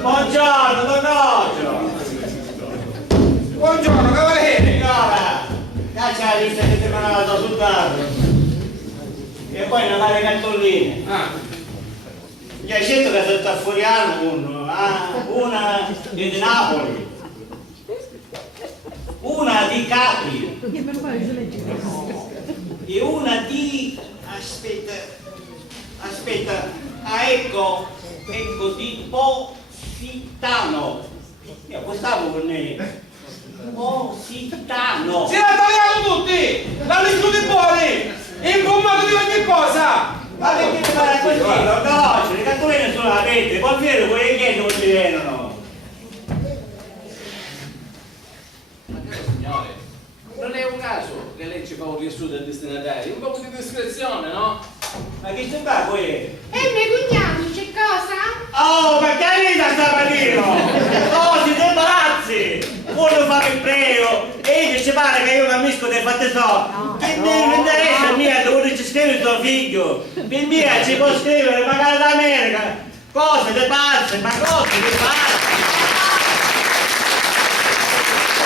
Buongiorno, Don Nocio. Buongiorno, cavaliere. Signora, caccia la lista che ti mi hanno dato sul tavolo. E poi una varie cartoline. Gli hai scelto che sono taffuriano uno, una di Napoli, una di Capri e una di... aspetta, ecco di Positano. Io postavo con lei. Positano. Si l'ha tagliato tutti! L'hanno escluso i buoni! Ingommato di ogni cosa! Ma perché ti fare così? No, le cartoline sono la rete, poi vero quelli che non si vedono. Signore, non è un caso che lei ci fa un riassunto del destinatario, un po' di discrezione, no? Ma che ci fa qui? E i miei cognati, c'è cosa? Oh, ma che arriva stamattina? Oh, siete imbarazzi! Uno fa il prego e ci pare che io mi ammisco dei fatti so. Che mi interessa il mio, dove ci scrive tuo figlio? Il mio ci può scrivere magari d'America. Cose di pazze, ma cose di pazze!